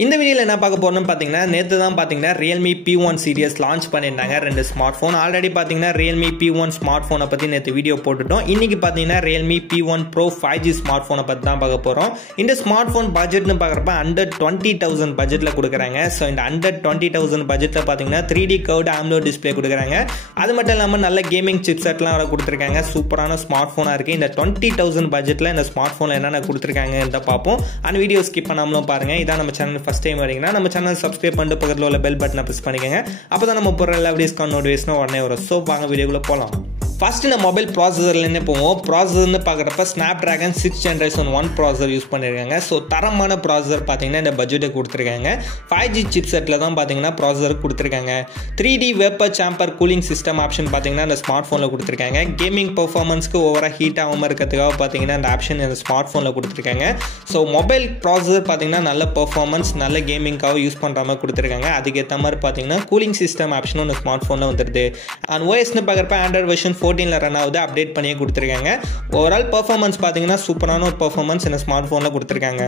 இந்த வீடியோல என்ன பார்க்க போறோம்னு பாத்தீங்கன்னா நேத்து தான் பாத்தீங்கன்னா Realme P1 சீரிஸ் லான்ச் பண்ணிருந்தாங்க ரெண்டு ஸ்மார்ட் போன் ஆல்ரெடி பாத்தீங்கன்னா Realme P1 ஸ்மார்ட் போனை பத்தி நேத்து வீடியோ போட்டுட்டோம் இன்னைக்கு பாத்தீங்கன்னா Realme P1 Pro 5G smart போனை பத்தி தான் பார்க்க போறோம் இந்த ஸ்மார்ட் போன் பட்ஜெட்னு பார்க்கறப்ப under 20,000 பட்ஜெட்ல கொடுக்கறாங்க சோ இந்த under 20,000 பட்ஜெட்ல பாத்தீங்கன்னா 3D curved AMOLED டிஸ்ப்ளே கொடுக்கறாங்க அது மட்டும் இல்லாம நல்ல கேமிங் சிப்செட்லாம் வர கொடுத்திருக்காங்க சூப்பரான ஸ்மார்ட் போனா இருக்கு இந்த 20,000 பட்ஜெட்ல இந்த ஸ்மார்ட் போன்ல என்னென்ன கொடுத்திருக்காங்கன்றத பாப்போம் அந்த வீடியோ ஸ்கிப் பண்ணாமலும் பாருங்க இதான் நம்ம சேனல் first time வரீங்கன்னா நம்ம சேனல் சப்ஸ்கிரைப் பண்ணிட்டு பக்கத்துல உள்ள பெல் பட்டனை பிரஸ் பண்ணிக்கங்க அப்பதான் நம்ம போற எல்லா வீடியோஸ்க்கான நோட்டிஃபிகேஷன் உடனே வரும் சோ வாங்க வீடியோக்குள்ள போலாம் ஃபர்ஸ்ட் இந்த மொபைல் ப்ராசஸர்ல என்ன போவோம் ப்ராசஸர்னு பார்க்கறப்ப Snapdragon 6 Generation 1 ப்ராசஸர் யூஸ் பண்ணிருக்காங்க சோ தரமான ப்ராசஸர் பாத்தீங்கன்னா இந்த பட்ஜெட்டை கொடுத்திருக்காங்க 5G சிப்செட்ல தான் பாத்தீங்கன்னா ப்ராசஸர் கொடுத்திருக்காங்க 3D vapour chamber cooling system option பாத்தீங்கன்னா இந்த ஸ்மார்ட் போன்ல கொடுத்திருக்காங்க கேமிங் பெர்ஃபார்மன்ஸ்க்கு ஓவரா ஹீட் ஆகாம இருக்கிறதுக்காக பாத்தீங்கன்னா இந்த ஆப்ஷன் இந்த ஸ்மார்ட் போன்ல கொடுத்திருக்காங்க சோ மொபைல் ப்ராசஸர் பாத்தீங்கன்னா நல்ல பெர்ஃபார்மன்ஸ் நல்ல கேமிங்காக யூஸ் பண்ற மாதிரி கொடுத்திருக்காங்க அதுக்கு ஏத்த மாதிரி பாத்தீங்கன்னா கூலிங் சிஸ்டம் ஆப்ஷனும் இந்த ஸ்மார்ட் போன்ல வந்துருது and OS னு பார்க்கறப்ப Android version 14ல ரன் ஆகுது அப்டேட் பண்ணி கொடுத்திருக்காங்க ஓவரால் பெர்ஃபார்மன்ஸ் பாத்தீங்கன்னா சூப்பரான ஒரு பெர்ஃபார்மன்ஸ் இந்த ஸ்மார்ட் போன்ல கொடுத்திருக்காங்க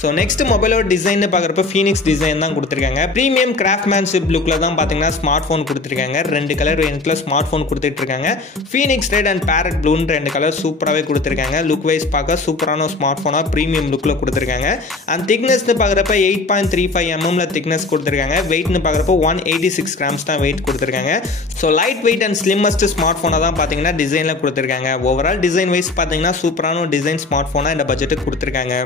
சோ நெக்ஸ்ட் மொபைலோட டிசைன் பார்க்கறப்ப Phoenix டிசைன் தான் கொடுத்திருக்காங்க பிரீமியம் கிராஃப்ட்மேன்ஷிப் லுக்ல தான் பாத்தீங்கன்னா ஸ்மார்ட் போன் கொடுத்திருக்காங்க ரெண்டு கலர் வேரியன்ட்ல ஸ்மார்ட் போன் கொடுத்துட்டு இருக்காங்க Phoenix Red and Parrot Blue ரெண்டு கலர் சூப்பராவே கொடுத்திருக்காங்க லுக் வைஸ் பார்க்க சூப்பரான ஸ்மார்ட் போனா பிரீமியம் லுக்ல கொடுத்திருக்காங்க and thickness னு பார்க்கறப்ப 8.35 mm ல thickness கொடுத்திருக்காங்க weight னு பார்க்கறப்ப 186 grams தான் weight கொடுத்திருக்காங்க so light weight and slimmest smart போனா தான் பாத்தீங்கன்னா டிசைன்ல கொடுத்திருக்காங்க ஓவரால் டிசைன் வைஸ் பாத்தீங்கன்னா சூப்பரான டிசைன் ஸ்மார்ட் போனா இந்த பட்ஜெட்டுக்கு கொடுத்திருக்காங்க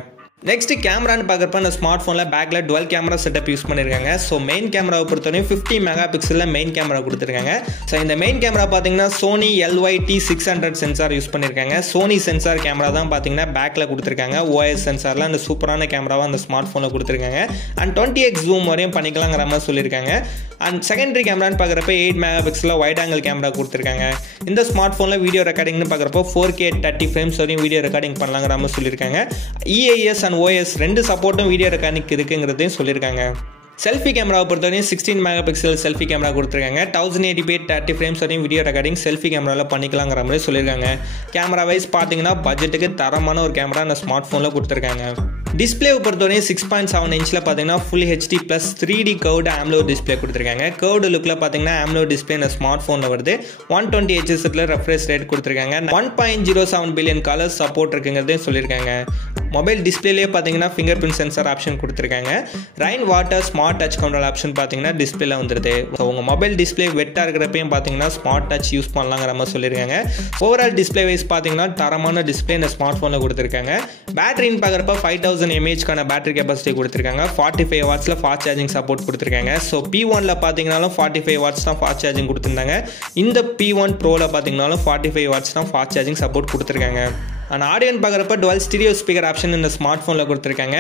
நெக்ஸ்ட் கேமரான்னு பார்க்கறப்ப இந்த ஸ்மார்ட் போன்ல பேக்ல டுவல் கேமரா செட்டப் யூஸ் பண்ணிருக்காங்க சோ மெயின் கேமராவை பொறுத்தவரை 50 மெகா பிக்சல்ல மெயின் கேமரா கொடுத்திருக்காங்க சோ இந்த மெயின் கேமரா பாத்தீங்கன்னா Sony LYT600 சென்சார் யூஸ் பண்ணிருக்காங்க Sony சென்சார் கேமரா தான் பாத்தீங்கன்னா பேக்ல கொடுத்திருக்காங்க OIS சென்சார்ல அந்த சூப்பரான கேமராவை அந்த ஸ்மார்ட் போன்ல கொடுத்திருக்காங்க and 20x ஜூம் வரையும் பண்ணிக்கலாம்ங்கற மாதிரி சொல்லிருக்காங்க and செகண்டரி கேமரான்னு பார்க்கறப்ப 8 மெகா பிக்சல்ல வைட் ஆங்கிள் கேமரா கொடுத்திருக்காங்க இந்த ஸ்மார்ட் போன்ல வீடியோ ரெக்கார்டிங்னு பார்க்கறப்ப 4K 30 frames வரையும் வீடியோ ரெக்கார்டிங் பண்ணலாம்ங்கற மாதிரி சொல்லிருக்காங்க EIS OS ரெண்டு சப்போர்ட்டும் வீடியோ ரெக்கார்டிங் இருக்குங்கிறதையும் சொல்லியிருக்காங்க செல்ஃபி கேமராவை பொறுத்தவரையும் 16 மெகா பிக்சல் செல்ஃபி கேமரா கொடுத்துருக்காங்க 1080p 30 frames வரையும் வீடியோ ரெக்கார்டிங் செல்ஃபி கேமராவில் பண்ணிக்கலாங்கிற மாதிரி சொல்லியிருக்காங்க கேமரா வைஸ் பார்த்தீங்கன்னா பட்ஜெட்டுக்கு தரமான ஒரு கேமரா அந்த ஸ்மார்ட் ஃபோனில் கொடுத்துருக்காங்க டிஸ்பிளே பொறுத்தவரையும் 6.7 இன்ச்சில் பார்த்தீங்கன்னா full HD plus 3D curved AMOLED display கொடுத்துருக்காங்க curved லுக்கில் பார்த்தீங்கன்னா AMOLED டிஸ்பிளே இந்த ஸ்மார்ட் ஃபோனில் வருது 120 Hz ரெஃப்ரெஷ் ரேட் கொடுத்துருக்காங்க 1.07 பில்லியன் கலர்ஸ் சப்போர்ட் இருக்குங்கிறதையும் சொல்லியிருக்காங்க மொபைல் டிஸ்பிளேலேயே பார்த்தீங்கன்னா ஃபிங்கர் பிரிண்ட் சென்சார் ஆப்ஷன் கொடுத்துருக்காங்க rain water smart touch control option பார்த்தீங்கன்னா டிஸ்பிளேல வந்துருது ஸோ உங்கள் மொபைல் டிஸ்பிளே வெட்டாக இருக்கிறப்பையும் பார்த்தீங்கன்னா ஸ்மார்ட் டச் யூஸ் பண்ணலாங்கிற மாதிரி சொல்லியிருக்காங்க ஓவரால் டிஸ்பிளே வைஸ் பார்த்தீங்கன்னா தரமான டிஸ்பிளே இந்த ஸ்மார்ட் ஃபோனில் கொடுத்துருக்காங்க பேட்டரின்னு பார்க்குறப்ப 5000 mAhக்கான பேட்டரி கெப்பாசிட்டி கொடுத்துருக்காங்க 45 வாட்ஸில் ஃபாஸ்ட் சார்ஜிங் சப்போர்ட் கொடுத்துருக்காங்க ஸோ P1ல பார்த்தீங்கன்னாலும் 45 வாட்ஸ் தான் ஃபாஸ்ட் சார்ஜிங் கொடுத்துருந்தாங்க இந்த P1 Proல பார்த்தீங்கன்னாலும் 45 வாட்ஸ் தான் ஃபாஸ்ட் சார்ஜிங் சப்போர்ட் கொடுத்துருக்காங்க அண்ட் ஆடியோன்னு பார்க்குறப்ப டுவல் ஸ்டீரியோ ஸ்பீக்கர் ஆப்ஷன் இந்த ஸ்மார்ட் ஃபோனில் கொடுத்துருக்காங்க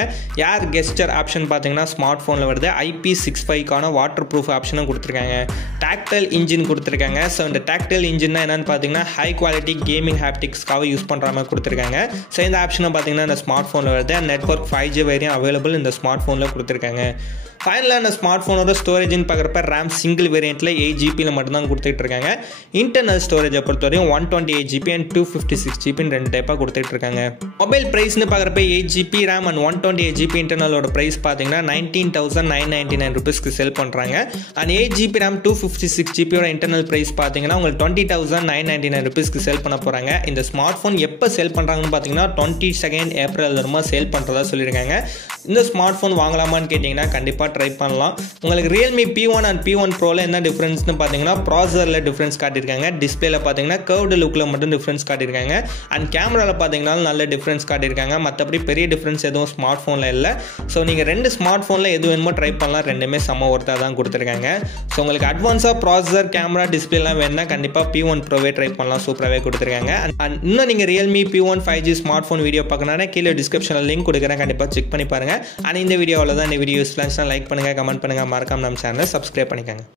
ஏர் கெஸ்டர் ஆப்ஷன் பார்த்தீங்கன்னா ஸ்மார்ட் ஃபோனில் வருது IP65க்கான வாட்டர் ப்ரூஃப் ஆப்ஷனும் கொடுத்துருக்காங்க டாக்டைல் இன்ஜின் கொடுத்துருக்காங்க ஸோ இந்த டாக்டைல் இன்ஜின்னா என்னன்னு பார்த்தீங்கன்னா ஹை குவாலிட்டி கேமிங் ஹாப்டிக்ஸ்க்காக யூஸ் பண்ணுற மாதிரி கொடுத்துருக்காங்க ஸோ இந்த ஆப்ஷனை பார்த்தீங்கன்னா இந்த ஸ்மார்ட் ஃபோனில் வருது நெட்வொர்க் 5G வேரியம் அவைலபிள் இந்த ஸ்மார்ட் ஃபோனில் கொடுத்துருக்காங்க ஃபைனலாக இந்த ஸ்மார்ட் ஃபோனோட ஸ்டோரேஜ்னு பார்க்குறப்ப ரேம் சிங்கிள் வேரியண்ட்டில் 8GB மட்டும்தான் கொடுத்துட்டு இருக்காங்க இன்டர்னல் ஸ்டோரேஜை பொறுத்தவரையும் 128GB and 256GB ரெண்டு டைப்பாக கொடுத்துட்டு இருக்காங்க மொபைல் ப்ரைஸ்னு பார்க்குறப்ப 8GB RAM and 128GB இன்டர்னலோட price பார்த்தீங்கன்னா 19,999 rupeesக்கு செல் பண்ணுறாங்க and 8GB RAM 256GB internal price பார்த்தீங்கன்னா உங்களுக்கு 20,999 rupeesக்கு செல் பண்ண போகிறாங்க இந்த ஸ்மார்ட் ஃபோன் எப்போ செல் பண்ணுறாங்கன்னு பார்த்தீங்கன்னா 22 ஏப்ரல் வருமா சேல் பண்ணுறதா சொல்லியிருக்காங்க இந்த ஸ்மார்ட் ஃபோன் வாங்கலாமான்னு கேட்டிங்கன்னா கண்டிப்பாக ட்ரை பண்ணலாம் உங்களுக்கு Realme P1 and P1 Proல என்ன டிஃபரன்ஸ்னு பார்த்தீங்கன்னா ப்ராசஸரில் டிஃபரன்ஸ் காட்டியிருக்காங்க டிஸ்பிளேல பார்த்தீங்கன்னா curved லுக்கில் மட்டும் டிஃபரன்ஸ் காட்டியிருக்காங்க அண்ட் கேமராவில் பார்த்தீங்கன்னா நல்ல டிஃபரன்ஸ் காட்டியிருக்காங்க மற்றபடி பெரிய டிஃபரன்ஸ் எதுவும் ஸ்மார்ட் ஃபோனில் இல்லை ஸோ நீங்கள் ரெண்டு ஸ்மார்ட் ஃபோனில் எது வேணுமோ ட்ரை பண்ணலாம் ரெண்டுமே செம்ம ஒர்த்தாக தான் கொடுத்துருக்காங்க ஸோ உங்களுக்கு அட்வான்ஸாக ப்ராசஸர் கேமரா டிஸ்பிளேலாம் வேணும்னா கண்டிப்பாக P1 Proவே ட்ரை பண்ணலாம் சூப்பராகவே கொடுத்துருக்காங்க அண்ட் இன்னும் நீங்கள் Realme P1 5G smart phone video பார்க்கணுன்னா கீழே டிஸ்கிரிப்ஷனில் லிங்க் கொடுக்குறேன் கண்டிப்பாக செக் பண்ணி பாருங்கள் அண்ட் இந்த வீடியோவில் தான் இந்த வீடியோ யூஸ்ஃபுல்லாக லைக் பண்ணுங்கள் கமெண்ட் பண்ணுங்கள் மறக்காம நம்ம சேனலை சப்ஸ்கிரைப் பண்ணிக்கோங்க